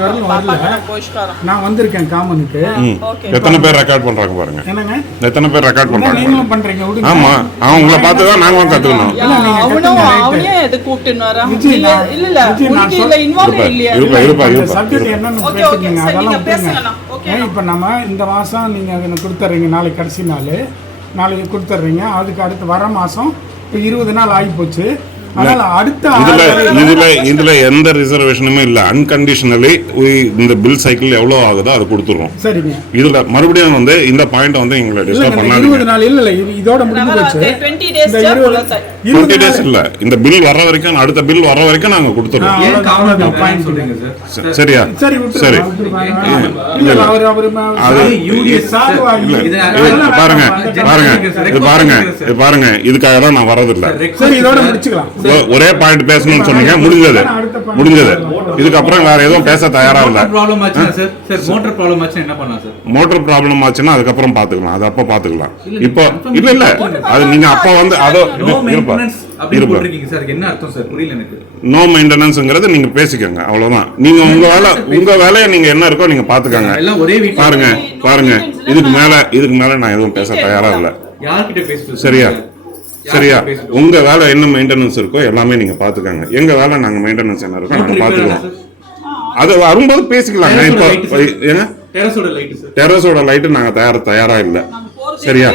இது வரைக்கும் வரல. நான் வந்திருக்கேன் காமனுக்கு. எத்தனை பேர் ரெக்கார்ட் பண்றாங்க பாருங்க. என்னங்க எத்தனை பேர் ரெக்கார்ட் பண்றாங்க? நீங்களும் பண்றீங்க. விடுங்க. ஆமா, அவங்கள பார்த்து தான் நாங்களும் கத்துக்கணும். அவனே எது கூப்பிட்டுன்னு வரா? இல்ல இல்ல இல்ல இன்வால்வ் இல்லையா? இருப்பா சப்ஜெக்ட் என்னன்னு பேசுறீங்க அதெல்லாம் விட்டுருங்க. இப்போ நம்ம இந்த மாதம் நீங்கள் எனக்கு கொடுத்துட்றீங்க, நாளைக்கு கடைசி நாள், நாளைக்கு கொடுத்துட்றீங்க. அதுக்கு அடுத்து வர மாதம் இப்போ 20 நாள் ஆகி போச்சு. அதனால அடுத்த இதுல எந்த ரிசர்வேஷனுமே இல்ல. அன்கண்டிஷனலி இந்த பில் சைக்கிள் எவ்வளவு ஆகுதோ அதை கொடுத்துறோம். சரிங்க. இதுல மறுபடியும் வந்து இந்த பாயிண்ட் வந்து எங்களை டிஸ்டர்ப் பண்ணாதீங்க. 20 நாள் இல்ல இதோட முடிஞ்சு போச்சு. 20 டேஸ் இல்ல, இந்த பில் வர வரைக்கும், அடுத்த பில் வர வரைக்கும் நாங்க கொடுத்துறோம். சரியா? சரி. பாருங்க பாருங்க பாருங்க, இதுக்காக தான் நான் வரதில்லை. ஒரே பாயிண்ட் பேசணும்னு சொன்னீங்க, முடிஞ்சது. இதுக்கப்புறம் வேற எதுவும் பேச தயாரா இல்ல. மோட்டர் ப்ராப்ளம் ஆச்சுன்னா அதுக்கப்புறம் பாத்துக்கலாம், அது அப்ப பாத்துக்கலாம். இப்போ இல்ல அது நீங்க அப்ப வந்து அதோ நோ மெயின்டெனன்ஸ்ங்கிறது நீங்க பேசிக்கோங்க, அவ்வளவுதான். நீங்க உங்க வேலையை நீங்க என்ன இருக்கோ நீங்க பாத்துக்கோங்க. பாருங்க இதுக்கு மேல நான் எதுவும் பேச தயாரா இல்ல. சரியா? உங்க வேலை என்ன மெயின்டெனன்ஸ் இருக்கோ எல்லாமே நீங்க பாத்துக்கோங்க. எங்க வேலை நாங்க மெயின்டெனன்ஸ் என்ன இருக்கோ நாங்க பாத்துக்கலாம். அது வரும்போது பேசிக்கலாங்க. இப்போ டெரஸோட லைட் நாங்க தயாரா இல்ல. சரியா?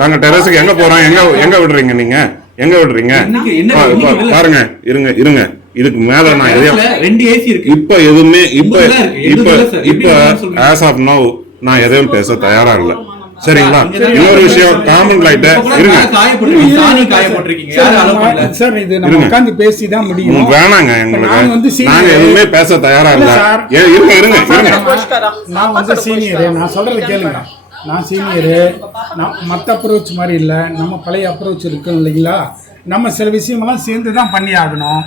நாங்க டெரஸுக்கு எங்க போறோம்? எங்க விடுறீங்க? நீங்க எங்க விடுறீங்க? பாருங்க, இருங்க. இதுக்கு மேல நான் இப்ப எதுவுமே இப்ப ஆஸ் ஆஃப் நவ் நான் எதையும் பேச தயாரா இல்ல. சரிங்களா? இன்னொரு விஷயம், காமன் லைட் வேணாங்க எங்களுக்கு. நாங்க எதுவுமே பேச தயாரா இல்ல. இருங்க. நான் வந்து சீனியரு, நான் சொல்றது கேளுங்க. நான் சீனியரு, மற்ற அப்ரோச் மாதிரி இல்லை, நம்ம பழைய அப்ரோச் இருக்கு இல்லைங்களா? நம்ம சில விஷயமெல்லாம் சேர்ந்து தான் பண்ணி ஆகணும்.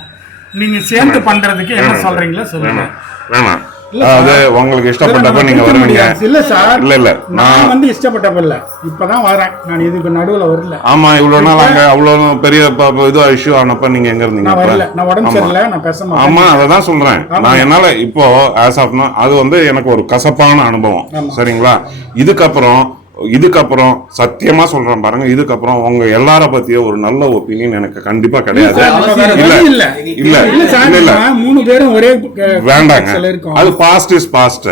நீங்க சேர்ந்து பண்றதுக்கு என்ன சொல்றீங்களா சொல்லுங்க. வேணாம், அது உங்களுக்கு இஷ்டப்பட்டப்ப நீங்க வருவீங்க. இல்ல சார், இல்ல நான் வந்து இஷ்டப்பட்டப்ப இல்ல, இப்பதான் வரேன். நான் இதுக்கு நடுவுல வரல. ஆமா, இவ்வளவு நாள் அங்க அவ்வளவு பெரிய இது இஷ்யூ ஆனப்ப நீங்க எங்க இருந்தீங்க? நான் உடம்பு சரியில்லை, நான் பேச மாட்டேன். ஆமா, அததான் சொல்றேன். நான் என்னால இப்போ ஆஸ் ஆஃப் நவ் அது வந்து எனக்கு ஒரு கசப்பான அனுபவம். சரிங்களா? இதுக்கப்புறம் சத்தியமா சொல்றேன் பாருங்க, இதுக்கப்புறம் உங்க எல்லார பத்திய ஒரு நல்ல ஒப்பீனியன் எனக்கு கண்டிப்பா கிடையாது. இல்ல 3 பேரும் ஒரே வேண்டாங்க. அது பாஸ்ட் இஸ் பாஸ்ட்.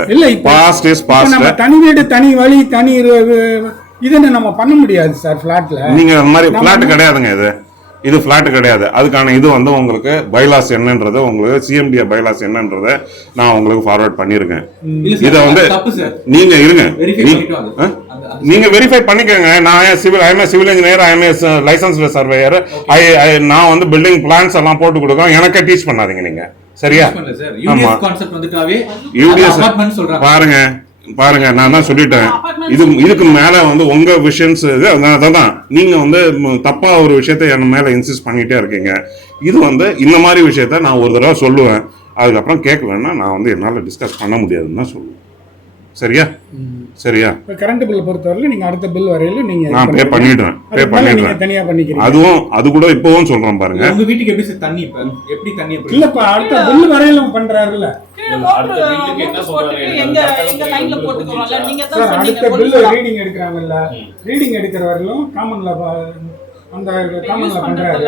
நம்ம தனி வீடு, தனி வழி, தனி இது நம்ம பண்ண முடியாது சார். பிளாட்ல நீங்க அந்த மாதிரி பிளாட் கிடையாதுங்க. இது பிளாட் கிடையாது. அதுக்கான இது வந்து உங்களுக்கு பைலாஸ் என்னன்றது, உங்களுக்கு சிஎம்டி பைலாஸ் என்னன்றத நான் உங்களுக்கு ஃபார்வர்ட் பண்ணிருக்கேன். இத வந்து நீங்க வெரிஃபை பண்ணிக்கோங்க. நான் சிவில் இன்ஜினியர், லைசன்ஸ்டு சர்வேயர். நான் வந்து பில்டிங் பிளான்ஸ் எல்லாம் போட்டு கொடுக்கறேன். எனக்கே டீச் பண்ணாதீங்க நீங்க. சரியா? பாருங்க நான் தான் சொல்லிட்டேன். இதுக்கு மேல வந்து உங்க விஷன்ஸ் அதான் நீங்க வந்து தப்பா ஒரு விஷயத்த என் மேல இன்சிஸ்ட் பண்ணிட்டே இருக்கீங்க. இது வந்து இந்த மாதிரி விஷயத்த நான் ஒரு தடவை சொல்லுவேன், அதுக்கப்புறம் கேட்கலன்னா நான் வந்து என்னால டிஸ்கஸ் பண்ண முடியாதுன்னு தான் சொல்லுவேன். சரியா? கரண்ட் பில் பொறுத்தவரையில நீங்க அடுத்த பில் வரையில நீங்க நான் பே பண்ணிடுறேன். தனியா பண்ணிக்கிறீங்க. அது கூட இப்பவும் சொல்றேன் பாருங்க. உங்க வீட்டுக்கு எப்படி தண்ணி இல்லப்பா, அடுத்த பில் வரையில பண்றாருல. அடுத்த பில் ரீடிங் எடுக்கறாங்கல்ல, ரீடிங் எடுக்கிற வரையிலும் காமன்ல அந்த காமன்ல பண்றாரு.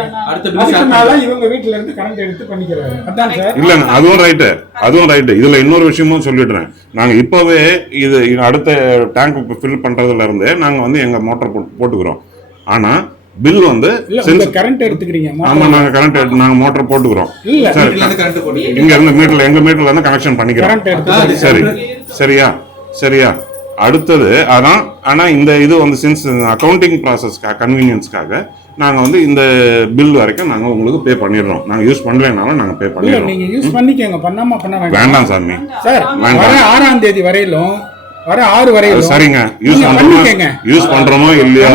அதுக்குனால இவங்க வீட்ல இருந்து கரண்ட் எடுத்து பண்ணிக்கிறாரு. அதான் சார். இல்ல, அதுவும் ரைட். இதுல இன்னொரு விஷயமும் சொல்லிடுறேன். நாங்க இப்பவே இது அடுத்த டேங்க் ஃபில் பண்றதுல இருந்து நாங்க வந்து எங்க மோட்டார் போட்டுக்கிறோம். ஆனா பில் வந்து கரண்ட் எடுத்துக்கிறீங்க. ஆமா, நாங்க மோட்டார் போட்டுக்கிறோம். இங்க இருந்து எங்க மீட்டர்ல இருந்து கனெக்ஷன் பண்ணிக்கிறோம். சரியா? அடுத்தது அதான். ஆனா இந்த இது வந்து சின்ஸ் அக்கௌண்டிங் ப்ராசஸ்க்காக, கன்வீனியன்ஸ்க்காக நாங்க வந்து இந்த பில் வரைக்கும் நாங்க உங்களுக்கு பே பண்ணிடுறோம். நாங்க யூஸ் பண்ணலனாலும் நாங்க பே பண்ணிடுறோம். நீங்க யூஸ் பண்ணிக்கங்க, பண்ணாம பண்ண வேண்டாம் சாமி. சார், வர 6ஆம் தேதி வரையிலும், வர 6 வரையிலும் சரிங்க. யூஸ் பண்றோமோ இல்லையா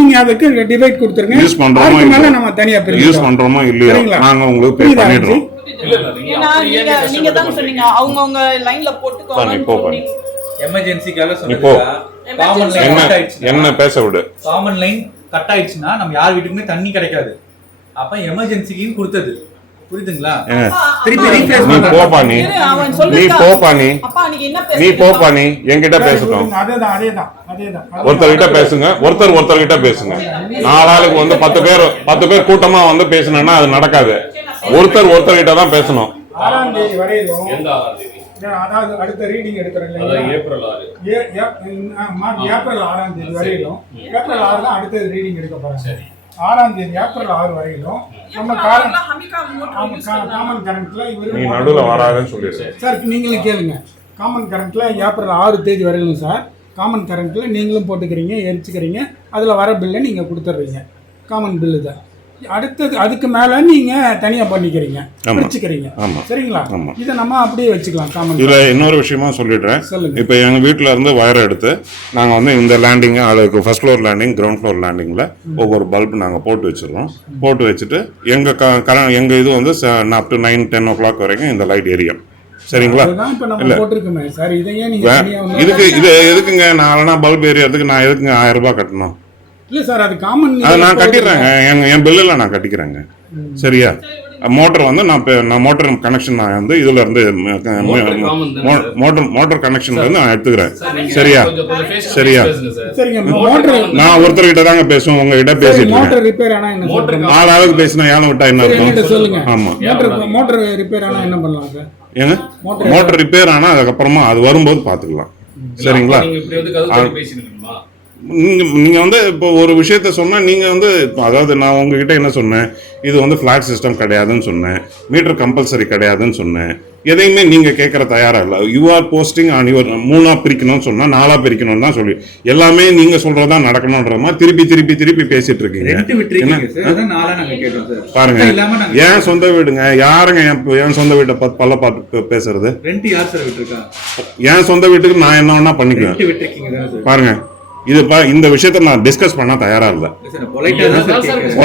நீங்க அதுக்கு டிவைட் கொடுத்துருங்க. யூஸ் பண்றோமோ இல்லையா நம்ம தனியா யூஸ் பண்றோமோ இல்லையா நாங்க உங்களுக்கு பே பண்ணிடுறோம். நீங்க தான் சொன்னீங்க அவங்க லைன்ல போட்டுக்கோங்க. எமர்ஜென்சிக்காக என்ன பேச விடு. காமன் லைன் கட் ஆயிடுச்சுன்னா நம்ம யார் வீட்டுக்குமே தண்ணி கிடைக்காது. அப்ப எமர்ஜென்சிக்கு கொடுத்தது புரியுதுங்களா? அப்பா, திருப்பி அப்பா, ரீப்ளேஸ் நீ போப்பா நீ இரு, அவன் நீ சொல்லிட்டான். போப்பா நீ அப்பா நீங்க என்ன நீ பேசுறீங்க? போப்பா நீ என்கிட்ட பேசட்டும். அதேதான் அதேதான் ஒருத்தர்கிட்ட பேசுங்க, ஒருத்தர்கிட்ட பேசுங்க. 4 ஆளுக்கு வந்து 10 பேர் கூட்டமா வந்து பேசணும்னா அது நடக்காது. ஒருத்தர்கிட்ட தான் பேசணும். 6ஆம் தேதி வரையிலும் எந்த 6ஆம் தேதி? அதாவது அடுத்த ரீடிங் எடுக்கிறோம் அதாவது இல்லைங்களா? ஏப்ரல் 6. ஏப்ரல் 6ஆம் தேதி வரையிலும் ஏப்ரல் 6 தான் அடுத்தது ரீடிங் எடுக்க போறாங்க. சரி. 6ஆம் தேதி ஏப்ரல் 6 வரையிலும் நம்ம காமன் கரண்ட்ல நீ நடுவுல வராதுன்னு சொல்லிடு. சார் நீங்களும் கேளுங்க. காமன் கரண்ட்ல ஏப்ரல் 6 தேதி வரையிலும் சார் காமன் கரண்ட்ல நீங்களும் போட்டுக்கிறீங்க, எரிச்சுக்கிறீங்க, அதில் வர பில்லை நீங்கள் கொடுத்துட்றீங்க. காமன் பில்லு தான். அடுத்தது அதுக்கு மேலே நீங்கள் தனியாக பண்ணிக்கிறீங்க, ஆமா. பிரிச்சுக்கிறீங்க. ஆமா. சரிங்களா? ஆமா. இதை நம்ம அப்படியே வச்சுக்கலாம். காமன் இதுல இன்னொரு விஷயமா சொல்லிடுறேன். சொல்லுங்க. இப்போ எங்க வீட்ல இருந்து வயரை எடுத்து நாங்க வந்து இந்த லேண்டிங் அதுக்கு first floor landing, ground floor லேண்டிங்ல ஒவ்வொரு பல்ப் நாங்க போட்டு வச்சிடுறோம். போட்டு வச்சுட்டு எங்க இது வந்து அப் டு 9-10 o'clock வரைக்கும் இந்த லைட் எரியும். சரிங்களா? அதுதான் இப்போ நம்ம இல்ல. போட்டிருக்கோமே சார். இதையே நீங்கள் தனியாக இதுக்கு இது எதுக்குங்க? நாலனா பல்ப் எரியறதுக்கு நான் எதுக்குங்க 1000 ரூபாய் கட்டணும்? இல்லை சார், அது காமன். அதை நான் கட்டிடுறேங்க. என் பில்லில் நான் கட்டிக்கிறேங்க. சரியா? மோட்டர் வந்து நான் மோட்டர் கனெக்ஷன் நான் வந்து இதுல இருந்து மோட்டர் கனெக்ஷன்ல இருந்து நான் எடுத்துக்கிறேன். சரியா? சரியா? சரிங்க. மோட்டர் நான் ஒருத்தர்கிட்ட தாங்க பேசுவேன், உங்ககிட்ட பேசிட்டு இருக்கேன். மோட்டர் ரிப்பேர் ஆனால் என்ன சொல்றீங்க? 4 ஆளுக்கு பேசினா யானை விட்டா என்ன என்கிட்ட இருக்கும்? சொல்லுங்க. ஆமா. மோட்டர் ரிப்பேர் ஆனால் என்ன பண்ணலாம் சார்? ஏங்க மோட்டர் ரிப்பேர் ஆனா அதுக்கப்புறமா அது வரும்போது பாத்துக்கலாம். சரிங்களா? நீங்க இப்படி வந்து கருத்து பேசினீங்களா? நீங்க வந்து இப்போ ஒரு விஷயத்த சொன்னா நீங்க வந்து அதாவது நான் உங்ககிட்ட என்ன சொன்னேன், இது வந்து ஃபிளாட் சிஸ்டம் கிடையாதுன்னு சொன்னேன், மீட்டர் கம்பல்சரி கிடையாதுன்னு சொன்னேன். எதையுமே நீங்க கேட்கற தயாரா இல்லை. You are posting on your 3ஆ பிரிக்கணும்னு சொன்னா 4ஆ பிரிக்கணும்னு தான் சொல்லி எல்லாமே நீங்க சொல்றதா நடக்கணும்ன்ற மாதிரி திருப்பி பேசிட்டு இருக்கீங்க. ரெண்ட் விட்டுருக்கீங்க சார். அதான் நாளா நாங்க கேட்டோம் சார். பாருங்க, இல்லாம நாங்க ஏன் சொந்த வீடுங்க? யாருங்க என் சொந்த வீட்டை பல்ல பார்த்து பேசுறது? ரெண்ட் யார் சார் விட்டுருக்கா? என் சொந்த வீட்டுக்கு நான் என்ன வேணா பண்ணிக்குவேன். ரெண்ட் விட்டுருக்கீங்க தானே சார்? பாருங்க, இந்த விஷயத்த நான் டிஸ்கஸ் பண்ண தயாரா இல்ல. சார் பொலைட்டா தான் சார் கேக்குறேன்.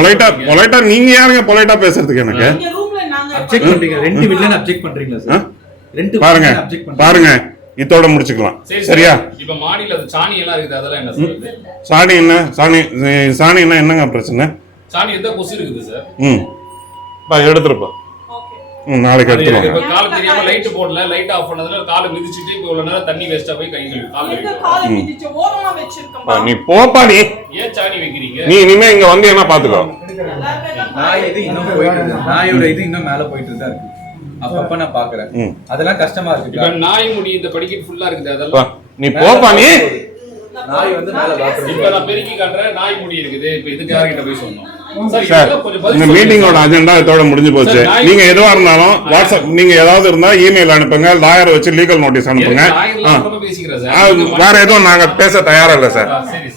பொலைட்டா நீங்க யாருங்க பொலைட்டா பேசுறதுக்கு? எனக்கு இங்க ரூம்ல நாங்க அப்ஜெக்ட் பண்றீங்க. ரெண்ட் வில்லன் அப்ஜெக்ட் பண்றீங்களா சார்? ரெண்ட் பாருங்க அப்ஜெக்ட் பண்றீங்க. பாருங்க, இதோட முடிச்சுக்கலாம். சரியா? இப்ப மாடியில அது சாணி எல்லாம் இருக்குது, அதெல்லாம் என்ன சார்? சாணி என்ன என்னங்க பிரச்சனை? சாணி எந்த கொசு இருக்குது சார்? எடுத்துருப்பா. ஓகே. நாளைக்கு அது எடுத்துருவாங்க. இப்ப கால் தெரியாம லைட் போடல, லைட் ஆஃப் பண்ணதுல காலை மிதிச்சிட்டு இப்ப இவ்வளவு நேரம் தண்ணி வேஸ்டா போய் கை கழுவி கால் எங்க கழுவி. காலை மிதிச்சு ஓரமா வச்சிருக்கோம். நீ போப்பா. நீ ஏன் சாணி வைக்கிறீங்க? நீ இனிமே இங்க வந்து என்ன பாத்துக்கோ. நாய் இது இன்னும் போயிட்டு இருக்கு. நாயோட இது இன்னும் மேல போயிட்டு தான் இருக்கு. அப்பப்ப நான் பாக்குறேன். அதெல்லாம் கஷ்டமா இப்ப இருக்கு. நாய் முடி இந்த படிக்கட்டு ஃபுல்லா இருக்குது, அதெல்லாம் நீ போப்பா. நீ நாய் வந்து மேல பாக்குறேன். இப்ப நான் பெருக்கி காட்டுறேன், நாய் முடி இருக்குது. இப்ப இதுக்கு யார்கிட்ட போய் சொன்னோம்? சார், சார், இதெல்லாம் கொஞ்சம் இந்த பதில் சொல்லுங்க மீட்டிங்கோட சார். அஜெண்டா இதோட முடிஞ்சு போச்சு. சார், நான் நீங்க எதுவா இருந்தாலும் வாட்ஸ்அப், நீங்க ஏதாவது இருந்தா இமெயில் அனுப்புங்க, லாயர் வச்சு லீகல் நோட்டீஸ் அனுப்புங்க. எனக்கு லாயர்லாம் கூட பேசிக்கிறேன் சார். வேற எதுவும் நாங்க பேச தயாரா இல்ல சார். சரி சார்.